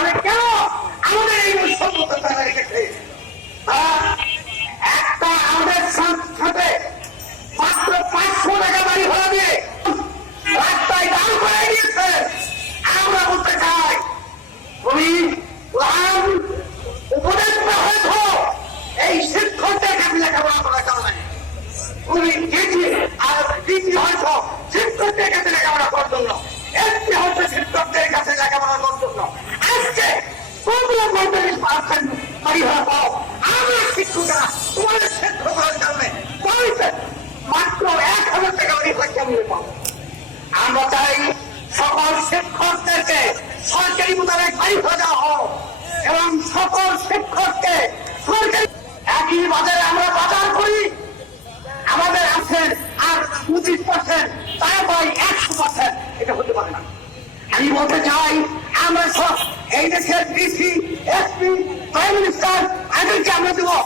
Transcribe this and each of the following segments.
তাহলে কেন আমাদের এই সভ্যতা তারা রেখেছে? একটা আমাদের সাথে মাত্র পাঁচশো টাকা বাড়ি ভাড়া দিয়ে রাস্তায় দান করে দিয়েছে। আমরা বলতে চাই, তুমি উপদেষ্টা হয়েছ এই শিক্ষকদের কাছে লেখাপড়া করার কারণে। তুমি ডিজি আর ডিজি হয়ত শিক্ষকদের কাছে লেখাপড়া করার জন্য। আমরা চাই সকল শিক্ষকদেরকে সরকারি মোতাবেক বাড়ি দেওয়া হোক এবং সকল শিক্ষককে সরকারি একই বাজারে আমরা বাজার করি। আমাদের আছে আর পঁচিশ পার্সেন্ট তারা পাই একশো পার্সেন্ট এটা হতে পারে না। আমি বলতে চাই, আমরা সব এই দেশের ডিসি, এসপি, প্রাইম মিনিস্টার এদেরকে আমরা দেবো।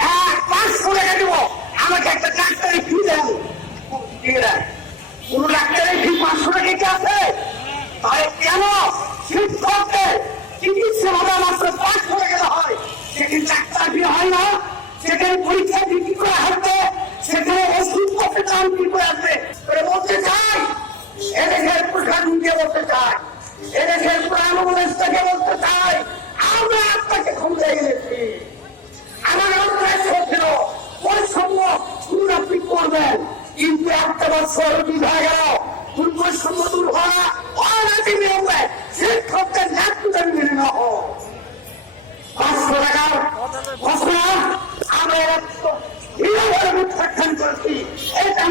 হ্যাঁ পাঁচশো টাকা দেবো। আমাকে একটা ডাক্তারি ফি দেন দিয়ে দেন। কোন ডাক্তারের ফি পাঁচশো টাকা কি আছে? তাই কেন শিক্ষকদের চিকিৎসা ভাবে মাত্র পাঁচশো টাকা হয়? সেখানে ডাক্তার ফি হয় না, সেখানে পরীক্ষা কি করে আসবে সেখানে ওষুধ করতে দাম কি করে আসবে বলতে চাই এদেশের প্রধানমন্ত্রী বলতে চাই এদেশের প্রাণ উপদেষ্টাকে বলতে চাই আমরা আপনাকে ক্ষমতায় এনেছি। আমার উদ্দেশ্য ছিল বৈষম্য দূর আপনি করবেন। কিন্তু একটা বছর হয়ে গেল। দূর হওয়া অনাদি নিয়মে শিক্ষকদের মেনে না হোক পাঁচশো টাকার ঘোষণা আমরা প্রত্যাখ্যান করছি। এটা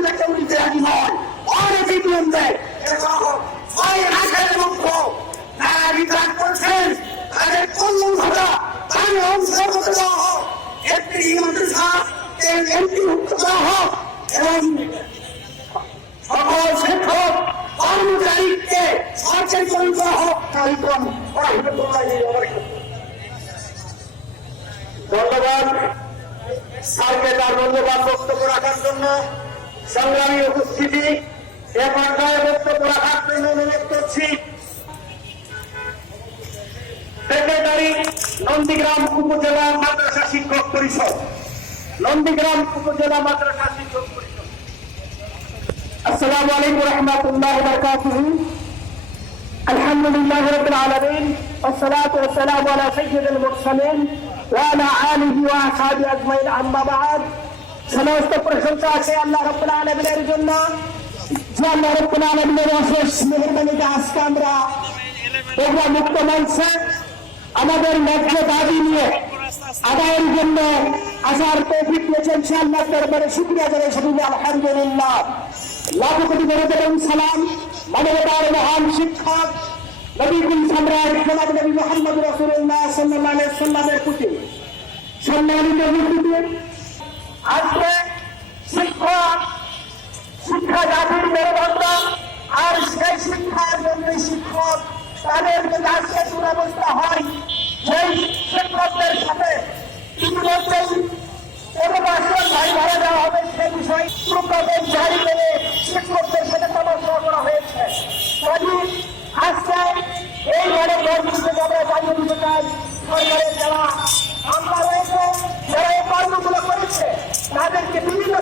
আলাইকুম ধন্যবাদ স্যারকে তার ধন্যবাদ বক্তব্য রাখার জন্য। সংগ্রামী উপস্থিতি, এ পর্যায়ে বক্তব্য রাখার জন্য অনুরোধ করছি। নন্দীগ্রাম উপজেলা মাদ্রাসা শিক্ষক পরিষদ। নন্দীগ্রাম উপজেলা মাদ্রাসা শিক্ষক পরিষদ। আসসালামু আলাইকুম রহমতুল্লাহ বরকাতুহু। الحمد لله رب العالمين والصلاة والسلام على سيد المرسلين وعلى آله وأصحابه أجمعين أما بعد সমস্ত প্রশংসা আছে আল্লাহ রব্বুল আলমিনের জন্য যে আল্লাহ রব্বুল আলমিনের অশেষ মেহরবানিতে আজকে আমরা বগুড়া মুক্ত মঞ্চে আমাদের ন্যায্য দাবি নিয়ে আদায়ের জন্য আসার তৌফিক দিয়েছেন সে আল্লাহ দরবারে শুক্রিয়া জানাই সেদিন আলহামদুলিল্লাহ লাখ কোটি দরদ এবং সালাম মানবতার মহান শিক্ষক নবীকুল সম্রাট নবী মোহাম্মদ রসুল্লাহ সাল্লাহ সাল্লামের প্রতি সম্মানিত উপস্থিতি। আজকে শিক্ষক শিক্ষা জাতির মেরুদণ্ড আর সেই শিক্ষার জন্য শিক্ষক তাদের যদি আজকে দুরবস্থা হয়, সেই শিক্ষকদের সাথে ইতিমধ্যেই কোনো বছর ভাই ভাড়া দেওয়া হবে পরিবারের যারা আমরা রয়েছে যারা এই কর্মগুলো করেছে তাদেরকে বিভিন্ন